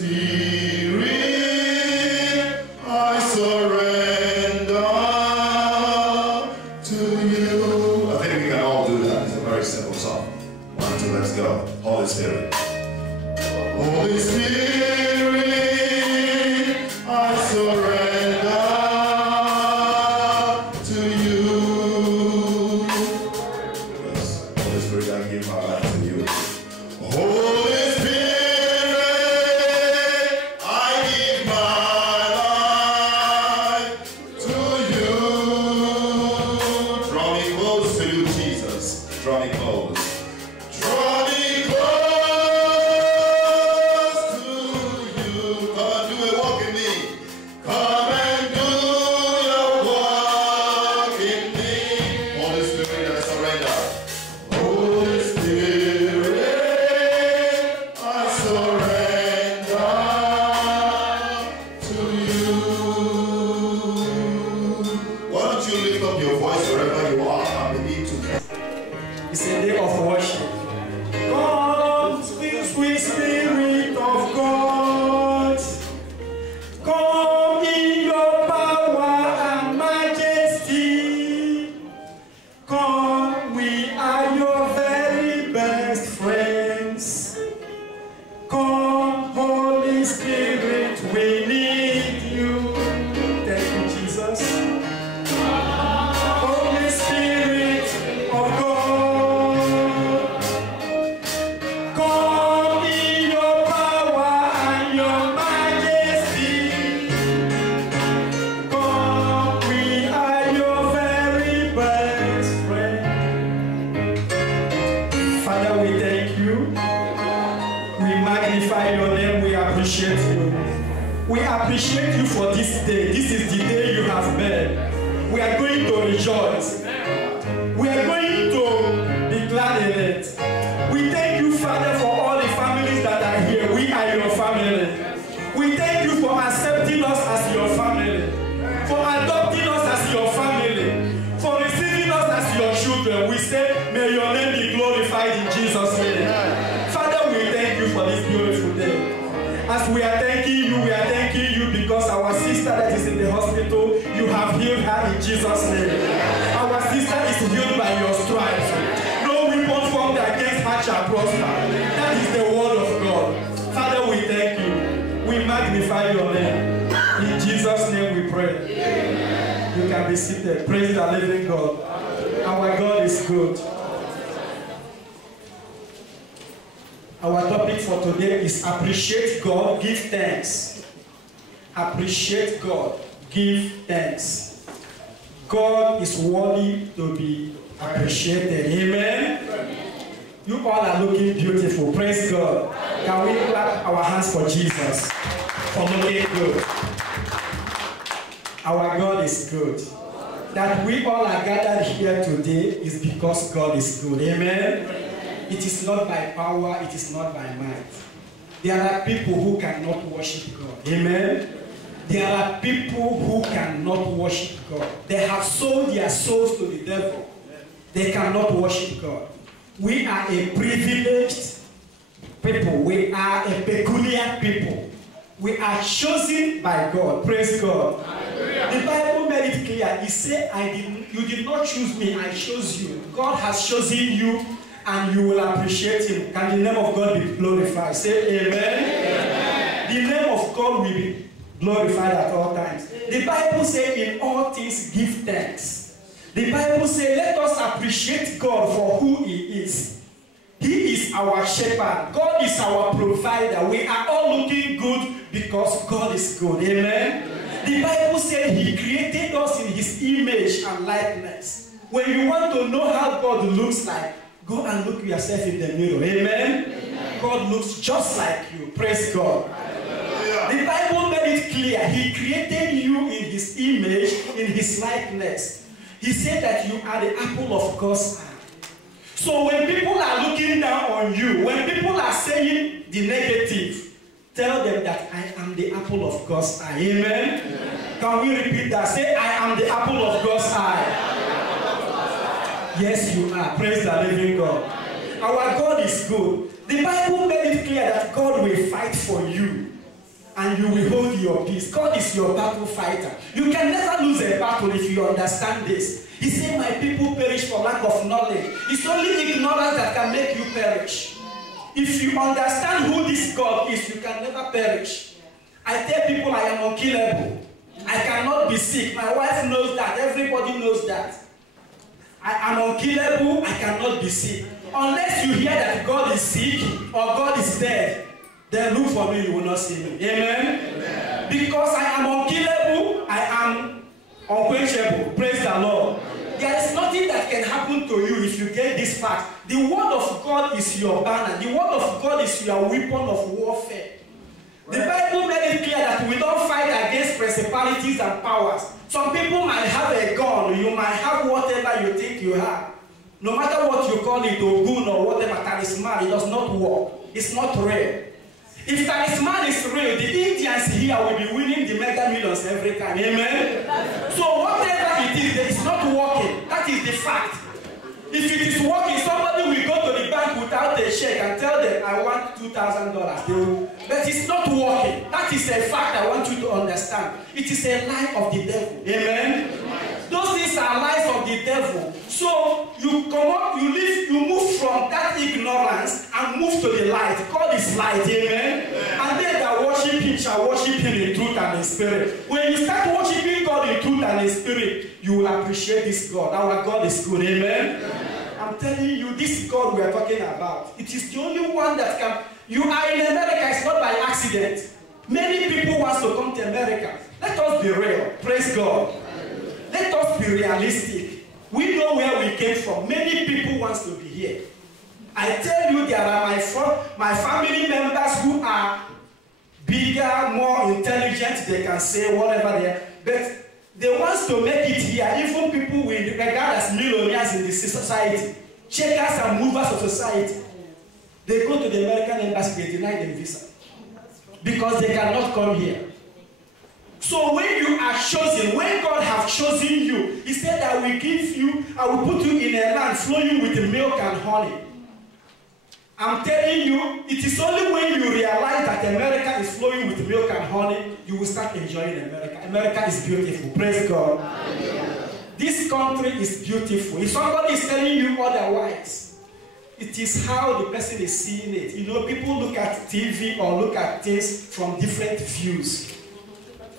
Spirit, I surrender to you. I think we can all do that. It's a very simple song. 1, 2, let's go. Holy Spirit. Holy Spirit, I surrender to you. Yes, Holy Spirit, I give my life to you. Holy Spirit, I give my life to you. Draw me close to you, Jesus. Draw me close. Draw me close to you. Come and do a walk in me. Come and do your work in me. Holy Spirit, I surrender. Holy Spirit, I surrender to you. Why don't you lift up your voice wherever you are and begin to It's a day of worship. Come, sweet Spirit of God. Come in your power and majesty. Come, we are your very best friends. Come, Holy Spirit, we need you. Thank you, Jesus. Holy Spirit of God, come in your power and your majesty. Come, we are your very best friend. Father, we thank you. We magnify your name. We appreciate you. We appreciate you for this day. This is the day you have made. We are going to rejoice. We are going to be glad in it. We thank you, Father, for all the families that are here. We are your family. We thank you for accepting us as your family, for adopting us as your family, for receiving us as your children. We say, may your name be glorified in Jesus' name. Father, we thank you for this beautiful day. As we are thanking you because our sister that is in the hospital, you have healed her in Jesus' name. Our sister is healed by your stripes. No weapon formed against her shall prosper. That is the word of God. Father, we thank you. We magnify your name. In Jesus' name we pray. You can be seated. Praise the living God. Our God is good. Our topic for today is appreciate God, give thanks. Appreciate God, give thanks. God is worthy to be appreciated. Amen. You all are looking beautiful. Praise God. Can we clap our hands for Jesus for looking good? Our God is good. That we all are gathered here today is because God is good. Amen. It is not by power, it is not by might. There are people who cannot worship God. Amen. There are people who cannot worship God. They have sold their souls to the devil. They cannot worship God. We are a privileged people. We are a peculiar people. We are chosen by God. Praise God. The Bible made it clear. He said, you did not choose me, I chose you. God has chosen you and you will appreciate him. Can the name of God be glorified? Say amen. Amen. The name of God will be glorified at all times. The Bible says in all things give thanks. The Bible says let us appreciate God for who he is. He is our shepherd. God is our provider. We are all looking good because God is good. Amen. The Bible says he created us in his image and likeness. When you want to know how God looks like, go and look yourself in the mirror. Amen. Amen. God looks just like you. Praise God. Hallelujah. The Bible made it clear. He created you in his image, in his likeness. He said that you are the apple of God's eye. So when people are looking down on you, when people are saying the negative, tell them that I am the apple of God's eye. Amen. Amen. Can we repeat that? Say, I am the apple of God's eye. Yes, you are. Praise the living God. Our God is good. The Bible made it clear that God will fight for you. and you will hold your peace. God is your battle fighter. You can never lose a battle if you understand this. He said, my people perish for lack of knowledge. It's only ignorance that can make you perish. If you understand who this God is, you can never perish. I tell people I am unkillable. I cannot be sick. My wife knows that. Everybody knows that. I am unkillable. I cannot be sick. Unless you hear that God is sick or God is dead, then look for me, you will not see me. Amen? Amen. Because I am unkillable, I am unquenchable. Praise the Lord. There is nothing that can happen to you if you get this fact. The word of God is your banner. The word of God is your weapon of warfare. The Bible made it clear that we don't fight against principalities and powers. Some people might have a gun. You might have whatever you think you have. No matter what you call it, Ogun or whatever, talisman, it does not work. It's not real. If talisman is real, the Indians here will be winning the Mega Millions every time. Amen? So whatever it is, it's not working. That is the fact. If it is working, somebody will go to the bank without a check and tell them, I want $2,000. But it's not working. That is a fact I want you to understand. It is a lie of the devil. Amen? Those things are lies of the devil. So you come up, you live, you move from that ignorance and move to the light. God is light, amen? And they that worship him shall worship him in truth and in spirit. When you start worshiping God in truth and in spirit, you will appreciate this God. Our God is good, amen? I'm telling you, this God we are talking about, it is the only one that can. You are in America, it's not by accident. Many people want to come to America. Let us be real. Praise God. Let us be realistic. We know where we came from. Many people want to be here. I tell you, there are my family members who are bigger, more intelligent. They can say whatever they are. But they want to make it here. Even people we regard as millionaires in this society, checkers and movers of society, they go to the American embassy, they deny them visa because they cannot come here. So when you are chosen, when God has chosen you, he said, I will give you, I will put you in a land flowing with milk and honey. I'm telling you, it is only when you realize that America is flowing with milk and honey, you will start enjoying America. America is beautiful. Praise God. Amen. This country is beautiful. If somebody is telling you otherwise, it is how the person is seeing it. You know, people look at TV or look at things from different views.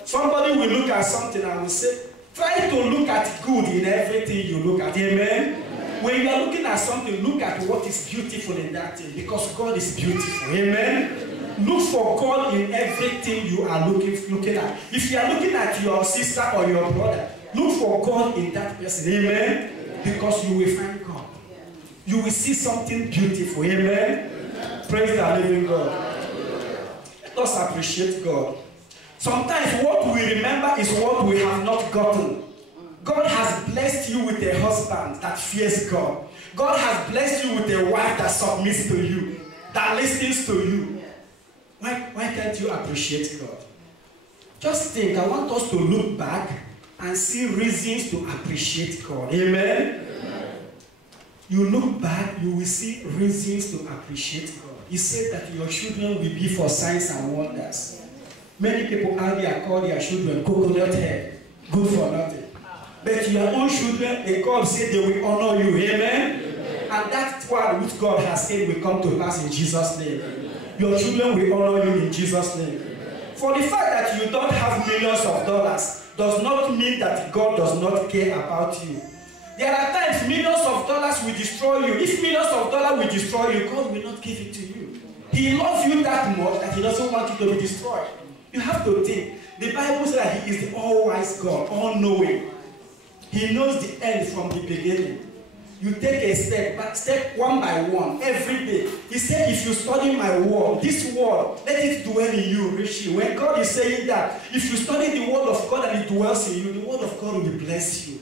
Somebody will look at something and will say, try to look at good in everything you look at. Amen? Amen. When you are looking at something, look at what is beautiful in that thing, because God is beautiful. Amen? Amen. Look for God in everything you are looking at. If you are looking at your sister or your brother, look for God in that person. Amen? Amen. Because you will find God. You will see something beautiful. Amen? Amen. Praise the living God. Let us appreciate God. Sometimes what we remember is what we have not gotten. God has blessed you with a husband that fears God. God has blessed you with a wife that submits to you, that listens to you. Why can't you appreciate God? Just think, I want us to look back and see reasons to appreciate God. Amen? Amen. You look back, you will see reasons to appreciate God. He said that your children will be for signs and wonders. Many people out there call their children coconut head, good for nothing. But your own children, the God said they will honor you. Amen? Amen. And that's what which God has said will come to pass in Jesus' name. Amen. Your children will honor you in Jesus' name. Amen. For the fact that you don't have millions of dollars does not mean that God does not care about you. There are times millions of dollars will destroy you. If millions of dollars will destroy you, God will not give it to you. He loves you that much that he doesn't want you to be destroyed. You have to think. The Bible says that he is the all-wise God, all-knowing. He knows the end from the beginning. You take a step one by one, every day. He said, if you study my word, this word, let it dwell in you richly. When God is saying that, if you study the word of God and it dwells in you, the word of God will bless you.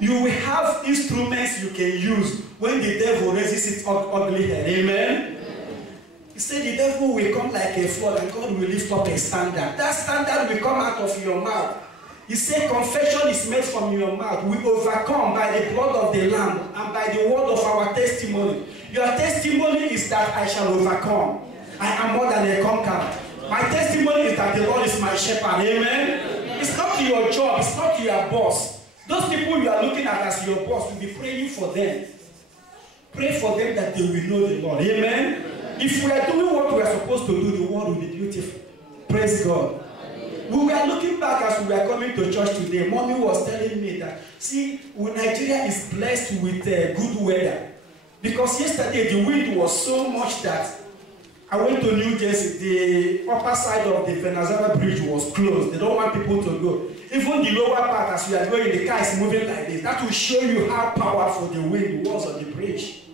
You will have instruments you can use when the devil raises its ugly head. Amen? He said the devil will come like a flood and God will lift up a standard. That standard will come out of your mouth. He said confession is made from your mouth. We overcome by the blood of the Lamb and by the word of our testimony. Your testimony is that I shall overcome. I am more than a conqueror. My testimony is that that the Lord is my shepherd. Amen? It's not your job. It's not your boss. Those people you are looking at as your boss, will be praying for them. Pray for them that they will know the Lord. Amen? If we are doing what we are supposed to do, the world will be beautiful. Praise God. We were looking back as we were coming to church today. Mommy was telling me that, see, Nigeria is blessed with good weather. Because yesterday the wind was so much that I went to New Jersey. The upper side of the Venezuela bridge was closed. They don't want people to go. Even the lower part, as we are going, the car is moving like this. That will show you how powerful the wind was on the bridge.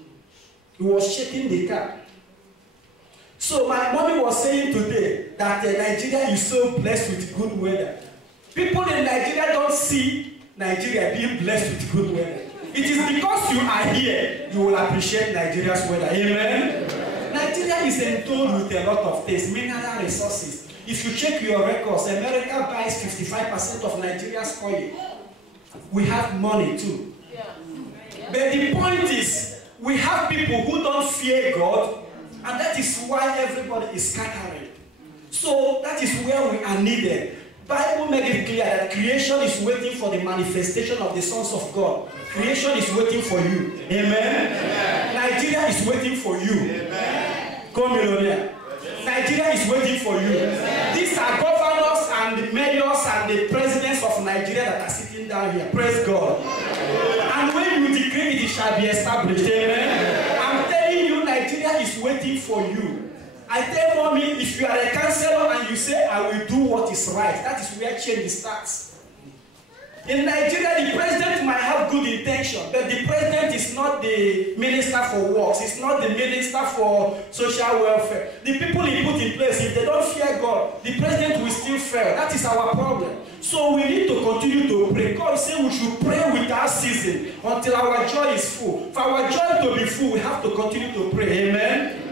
It was shaking the car. So my mommy was saying today that Nigeria is so blessed with good weather. People in Nigeria don't see Nigeria being blessed with good weather. It is because you are here, you will appreciate Nigeria's weather. Amen? Nigeria is endowed with a lot of things, mineral resources. If you check your records, America buys 55% of Nigeria's oil. We have money too. But the point is, we have people who don't fear God, and that is why everybody is scattering. So that is where we are needed. Bible makes it clear that creation is waiting for the manifestation of the sons of God. Creation is waiting for you. Amen? Amen. Nigeria is waiting for you. Amen. Come, millionaire. Nigeria is waiting for you. Amen. These are governors and the mayors and the presidents of Nigeria that are sitting down here. Praise God. Amen. And when you decree it, it shall be established. Amen. I'm telling you, Nigeria is waiting for you. I tell mommy, if you are a counselor and you say, I will do what is right, that is where change starts. In Nigeria, the president might have good intention, but the president is not the minister for works. It's not the minister for social welfare. The people he put in place, if they don't fear God, the president will still fail. That is our problem. So we need to continue to pray. God said we should pray without ceasing until our joy is full. For our joy to be full, we have to continue to pray. Amen?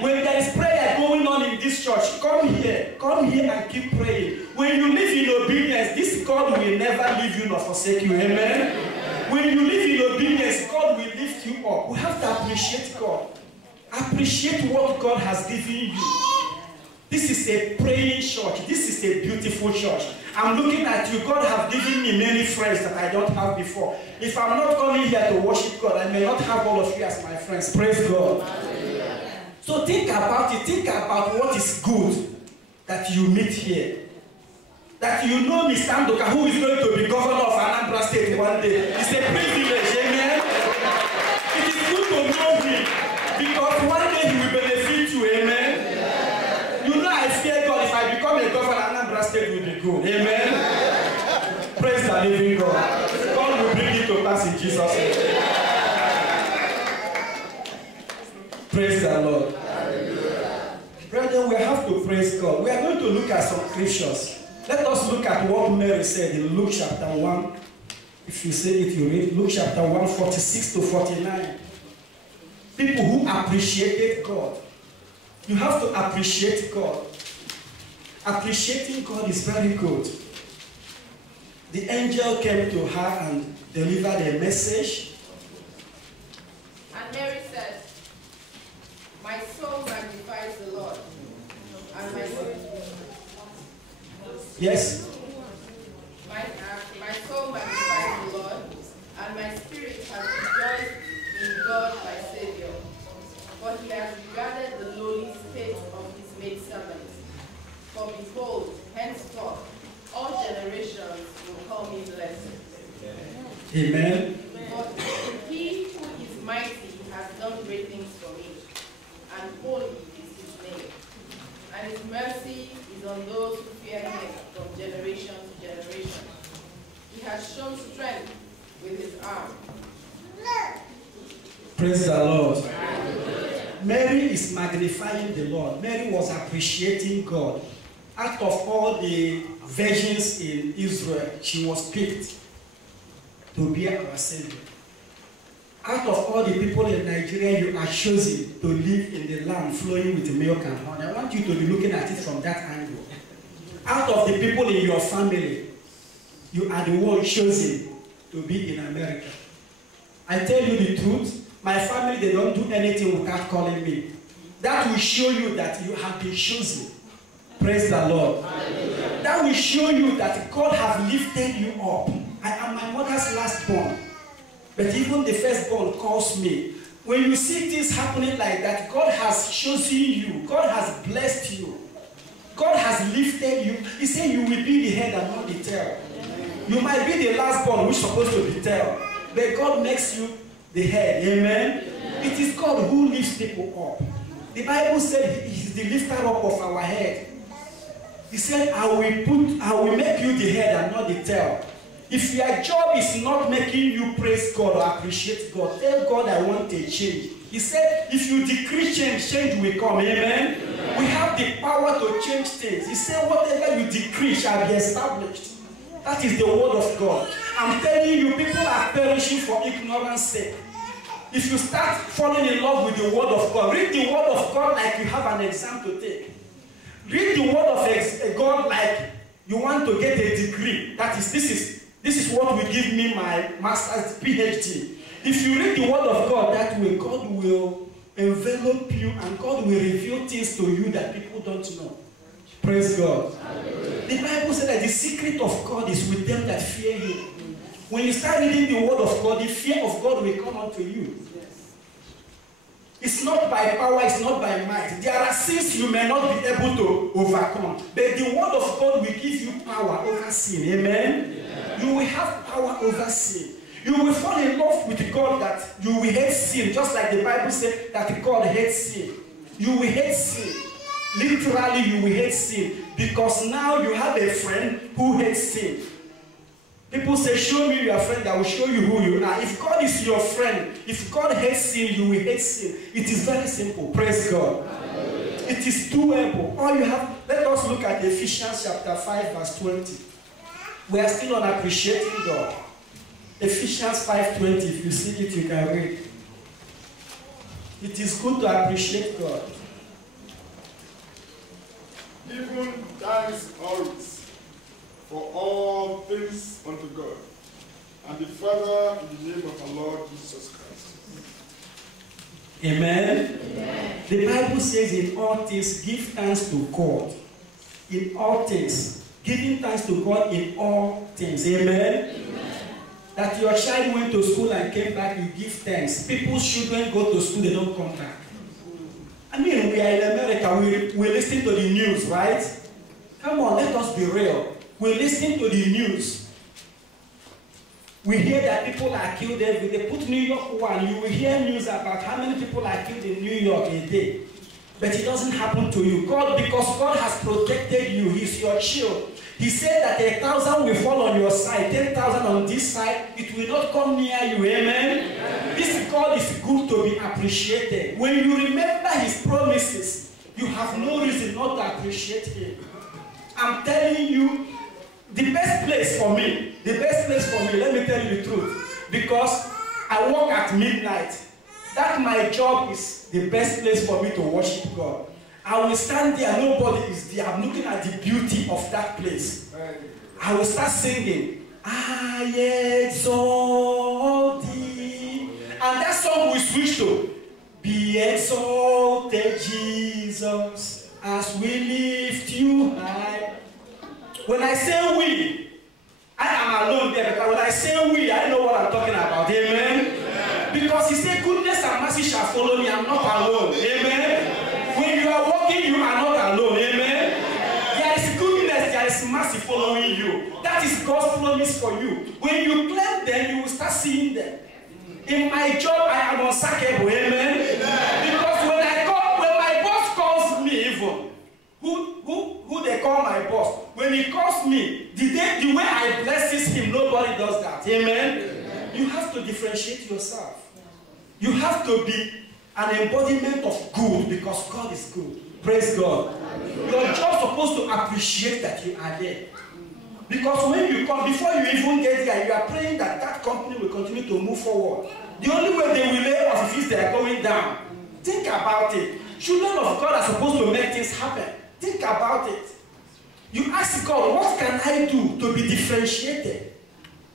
When there is prayer going on in this church, come here and keep praying. When you live in obedience, this God will never leave you nor forsake you. Amen? When you live in obedience, God will lift you up. We have to appreciate God. Appreciate what God has given you. This is a praying church. This is a beautiful church. I'm looking at you. God has given me many friends that I don't have before. If I'm not coming here to worship God, I may not have all of you as my friends. Praise God. So think about it. Think about what is good that you meet here. That you know Mr. Andoka, who is going to be governor of Anambra State one day. It's a privilege, amen? It is good to know him because one day he will benefit you, amen? You know I fear God. If I become a governor, Anambra State will be good, amen? Praise the living God. God will bring it to pass in Jesus' name. Praise the Lord. Brethren, we have to praise God. We are going to look at some scriptures. Let us look at what Mary said in Luke chapter 1. If you say it, you read Luke chapter 1, 46 to 49. People who appreciated God. You have to appreciate God. Appreciating God is very good. The angel came to her and delivered a message. And Mary said, my soul magnifies the Lord, and my spirit. Yes. My soul magnifies the Lord, and my spirit has rejoiced in God my Savior. For he has regarded the lowly state of his maidservants. For behold, henceforth all generations will call me blessed. Amen. For he who is mighty has done great things for me, and holy is his name. And his mercy is on those who fear him from generation to generation. He has shown strength with his arm. Praise the Lord. Mary is magnifying the Lord. Mary was appreciating God. Out of all the virgins in Israel, she was picked to be our Savior. Out of all the people in Nigeria, you are chosen to live in the land flowing with milk and honey. I want you to be looking at it from that angle. Out of the people in your family, you are the one chosen to be in America. I tell you the truth, my family, they don't do anything without calling me. That will show you that you have been chosen. Praise the Lord. That will show you that God has lifted you up. I am my mother's last born. But even the firstborn calls me. When you see things happening like that, God has chosen you. God has blessed you. God has lifted you. He said you will be the head and not the tail. You might be the last born, which is supposed to be tail. But God makes you the head. Amen? It is God who lifts people up. The Bible said He is the lifter up of our head. He said, I will make you the head and not the tail. If your job is not making you praise God or appreciate God, tell God I want a change. He said, if you decrease change, change will come. Amen? We have the power to change things. He said, whatever you decrease shall be established. That is the word of God. I'm telling you, people are perishing for ignorance sake. If you start falling in love with the word of God, read the word of God like you have an exam to take. Read the word of God like you want to get a degree. That is, this is what will give me my master's PhD. If you read the word of God that way, God will envelop you and God will reveal things to you that people don't know. Praise God. Hallelujah. The Bible says that the secret of God is with them that fear Him. When you start reading the word of God, the fear of God will come unto you. It's not by power, it's not by might. There are sins you may not be able to overcome. But the word of God will give you power over sin. Amen? Yeah. You will have power over sin. You will fall in love with God that you will hate sin. Just like the Bible says that God hates sin. You will hate sin. Literally, you will hate sin. Because now you have a friend who hates sin. People say, show me your friend, I will show you who you are. If God is your friend, if God hates sin, you will hate sin. It is very simple. Praise God. Hallelujah. It is doable. All you have, let us look at Ephesians chapter 5, verse 20. We are still on appreciating God. Ephesians 5:20, if you see it, you can read. It is good to appreciate God. Giving thanks always for all things unto God and the Father in the name of our Lord Jesus Christ. Amen? Amen. The Bible says in all things give thanks to God. In all things. Giving thanks to God in all things. Amen? Amen. That your child went to school and came back, you give thanks. People's children go to school, they don't come back. I mean, we are in America, we listen to the news, right? Come on, let us be real. We listen to the news. We hear that people are killed every day. Put New York one, you will hear news about how many people are killed in New York a day. But it doesn't happen to you. God, because God has protected you, He's your shield. He said that 1,000 will fall on your side, 10,000 on this side, it will not come near you. Amen? Amen. This God is good to be appreciated. When you remember His promises, you have no reason not to appreciate Him. I'm telling you, the best place for me, let me tell you the truth, because I work at midnight. That my job is the best place for me to worship God. I will stand there, nobody is there. I'm looking at the beauty of that place. I will start singing, I exalt thee. And that song will switch to, be exalted, Jesus, as we lift you high. When I say we, I am alone there, because when I say we, I know what I'm talking about. Amen? Because He said, goodness and mercy shall follow me. I'm not alone. Amen? When you are walking, you are not alone. Amen? There is goodness, there is mercy following you. That is God's promise for you. When you claim them, you will start seeing them. In my job, I am unsackable. Amen? Because when my boss calls me even, who they call my boss, when he calls me, the way I blesses him, nobody does that. Amen? You have to differentiate yourself. You have to be an embodiment of good, because God is good. Praise God. You're just supposed to appreciate that you are there. Because when you come, before you even get there, you are praying that that company will continue to move forward. The only way they will lay off is if they are going down. Think about it. Children of God are supposed to make things happen. Think about it. You ask God, what can I do to be differentiated,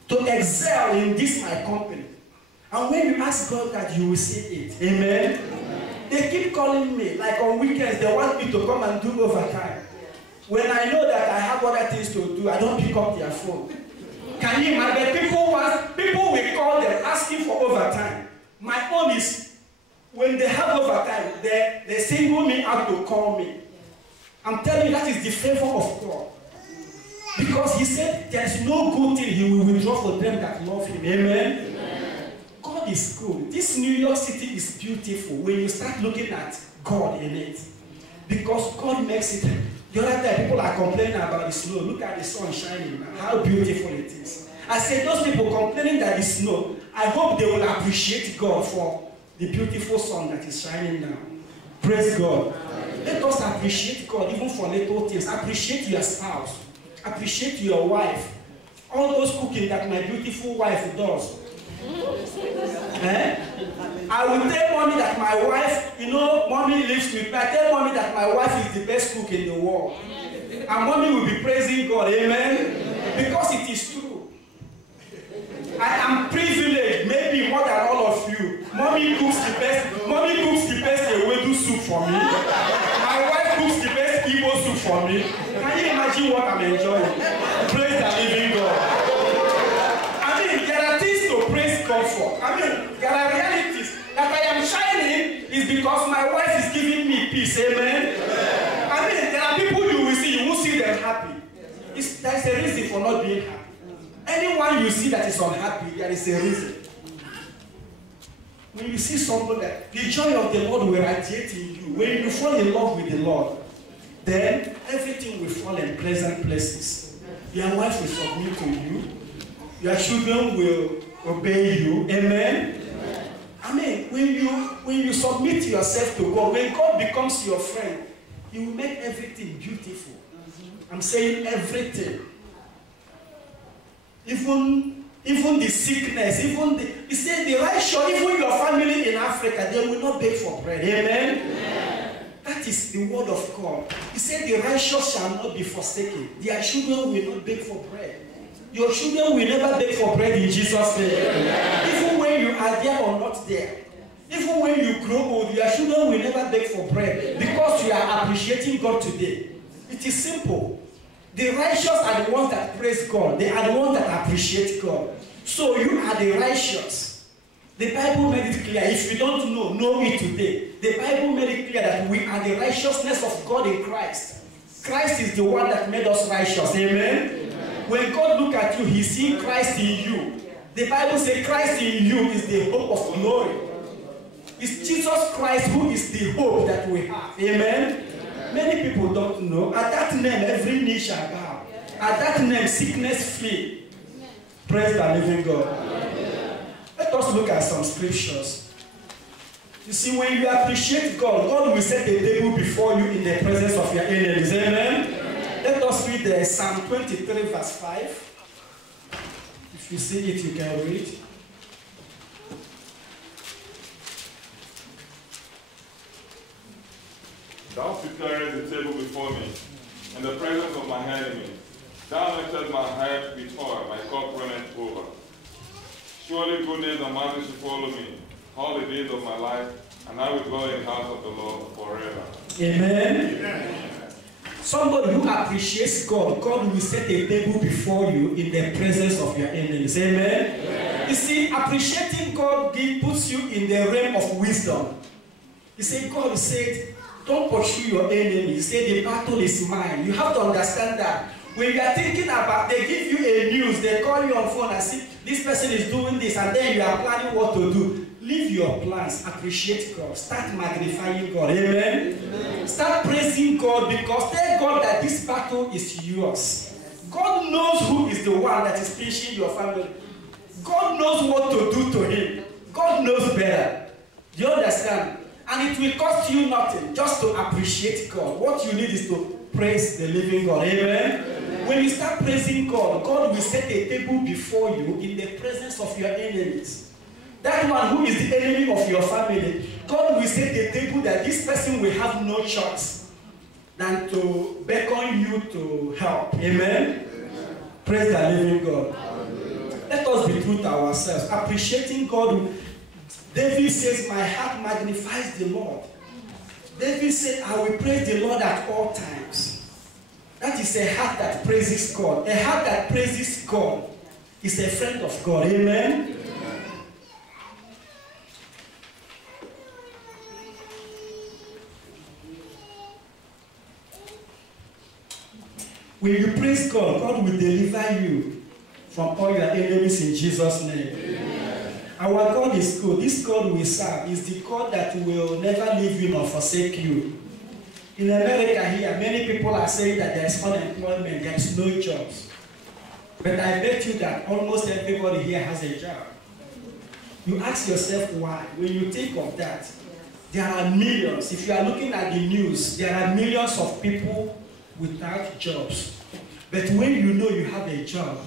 to excel in this my company? And when you ask God that, you will see it. Amen? They keep calling me, like on weekends, they want me to come and do overtime. When I know that I have other things do, I don't pick up their phone. Can you imagine? People will call them asking for overtime. My own is, when they have overtime, they single me out to call me. I'm telling you, that is the favor of God. Because he said there's no good thing he will withdraw for them that love him. Amen? Amen. God is good. This New York City is beautiful when you start looking at God in it. Because God makes it. The other time people are complaining about the snow. Look at the sun shining now. How beautiful it is. I said those people complaining that it's snow, I hope they will appreciate God for the beautiful sun that is shining now. Praise God. Amen. Let us appreciate God even for little things. Appreciate your spouse. Appreciate your wife. All those cooking that my beautiful wife does. I will tell mommy that my wife, mommy lives with me. I tell mommy that my wife is the best cook in the world. And mommy will be praising God. Amen? Because it is true. I am privileged, maybe more than all of you. Mommy cooks the best ewedu soup for me. My wife cooks the best Igbo soup for me. Can you imagine what I'm enjoying? Praise the living God. I mean, there are things to praise God for. I mean, there are realities. That I am shining is because my wife is giving me peace. Amen? I mean, there are people you will see them happy. There's a reason for not being happy. Anyone you see that is unhappy, there is a reason. When you see someone that the joy of the Lord will radiate in you, when you fall in love with the Lord, then everything will fall in pleasant places. Your wife will submit to you. Your children will obey you. Amen? I mean, when you submit yourself to God, when God becomes your friend, He will make everything beautiful. I'm saying everything. Even the sickness, he said the righteous, even your family in Africa, they will not beg for bread. Amen? Amen. That is the word of God. He said the righteous shall not be forsaken. Their children will not beg for bread. Your children will never beg for bread in Jesus' name. Amen. Even when you are there or not there. Even when you grow old, your children will never beg for bread because you are appreciating God today. It is simple. The righteous are the ones that praise God. They are the ones that appreciate God. So you are the righteous. The Bible made it clear. If you don't know it today. The Bible made it clear that we are the righteousness of God in Christ. Christ is the one that made us righteous. Amen? Amen. When God looks at you, He sees Christ in you. The Bible says Christ in you is the hope of glory. It's Jesus Christ who is the hope that we have. Amen? Many people don't know. At that name, every knee shall bow. At that name, sickness flee. Praise the living God. Let us look at some scriptures. You see, when you appreciate God, God will set a table before you in the presence of your enemies. Amen? Let us read Psalm 23, verse 5. If you see it, you can read. Thou preparest the table before me, in the presence of my enemies. Thou anointest my head with oil, my cup runneth over. Surely goodness and mercy shall follow me all the days of my life, and I will dwell in the house of the Lord forever. Amen. Amen. Somebody who appreciates God, God will set a table before you in the presence of your enemies. Amen. Amen. You see, appreciating God puts you in the realm of wisdom. You see, God said, don't pursue your enemy. You say the battle is mine. You have to understand that. When you are thinking about, they give you a news, they call you on phone and say, this person is doing this, and then you are planning what to do. Leave your plans. Appreciate God. Start magnifying God. Amen? Amen. Start praising God because tell God that this battle is yours. God knows who is the one that is finishing your family. God knows what to do to him. God knows better. Do you understand? And it will cost you nothing just to appreciate God. What you need is to praise the living God. Amen? Amen. When you start praising God, God will set a table before you in the presence of your enemies. That one who is the enemy of your family, God will set a table that this person will have no choice than to beckon you to help. Amen? Amen. Praise the living God. Amen. Let us be true to ourselves. Appreciating God. David says, my heart magnifies the Lord. David said, I will praise the Lord at all times. That is a heart that praises God. A heart that praises God is a friend of God. Amen? When you praise God, God will deliver you from all your enemies in Jesus' name. Amen. Our God is good. This God we serve is the God that will never leave you nor forsake you. In America here, many people are saying that there is unemployment, there is no jobs. But I bet you that almost everybody here has a job. You ask yourself why. When you think of that, there are millions. If you are looking at the news, there are millions of people without jobs. But when you know you have a job,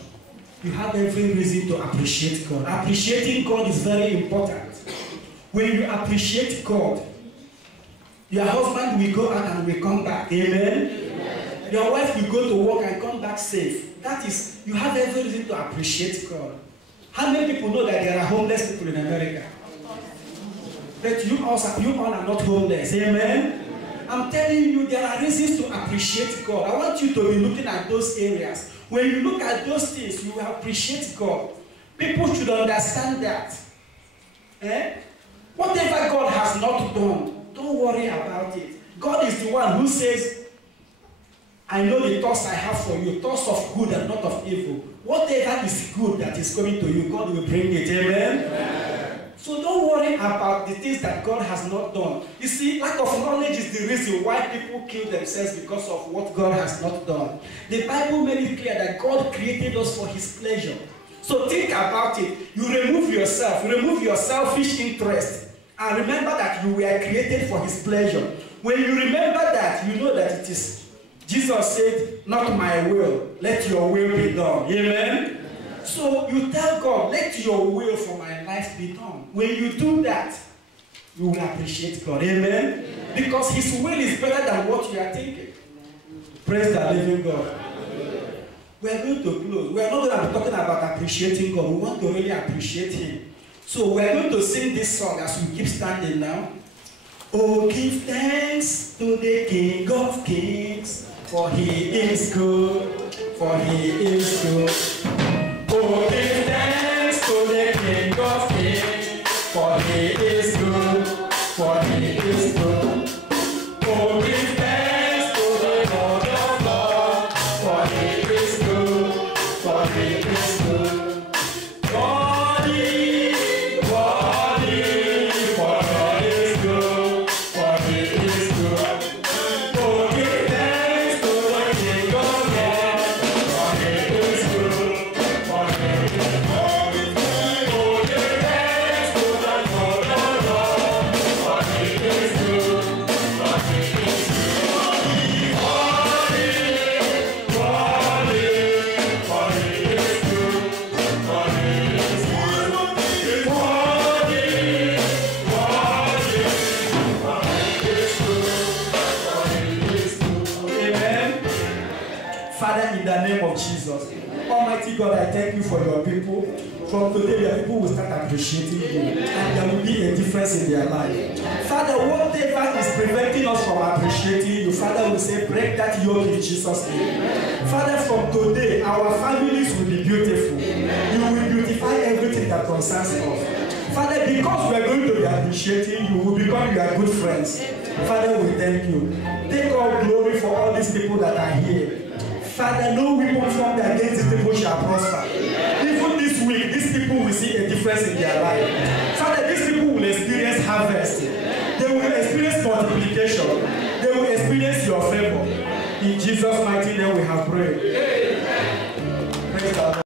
you have every reason to appreciate God. Appreciating God is very important. When you appreciate God, your husband will go out and will come back. Amen? Amen. Your wife will go to work and come back safe. That is, you have every reason to appreciate God. How many people know that there are homeless people in America? But you all are not homeless. Amen? I'm telling you, there are reasons to appreciate God. I want you to be looking at those areas. When you look at those things, you will appreciate God. People should understand that. Whatever God has not done, don't worry about it. God is the one who says, I know the thoughts I have for you, thoughts of good and not of evil. Whatever is good that is coming to you, God will bring it. Amen? Amen. So don't worry about the things that God has not done. You see, lack of knowledge is the reason why people kill themselves because of what God has not done. The Bible made it clear that God created us for His pleasure. So think about it. You remove yourself, you remove your selfish interest, and remember that you were created for His pleasure. When you remember that, you know that it is. Jesus said, not my will, let your will be done. Amen? So you tell God, let your will for my life be done. When you do that, you will appreciate God. Amen? Because His will is better than what you are thinking. Praise the living God. We are going to close. We are not going to be talking about appreciating God. We want to really appreciate Him. So we are going to sing this song as we keep standing now. Oh, give thanks to the King of Kings, for He is good, for He is good. Oh, give thanks to the King of Kings, for He is good, for He is good. Oh, give thanks to the Lord of Lords, for He is good, for He is good. Worthy, worthy, for God is good, for He is good. Oh, give thanks to the King of Kings, for He is good. Father, in the name of Jesus, Almighty God, I thank you for your people. From today, your people will start appreciating you, and there will be a difference in their life. Father, whatever is preventing us from appreciating you, Father, will say, break that yoke in Jesus' name. Father, from today, our families will be beautiful. You will beautify everything that concerns us. Father, because we are going to be appreciating you, will become your good friends. Father, we thank you. Take all glory for all these people that are here. Father, no weapon formed against these people shall prosper. Even this week, these people will see a difference in their life. Father, these people will experience harvest. They will experience multiplication. They will experience your favor. In Jesus' mighty name we have prayed. Praise the Lord.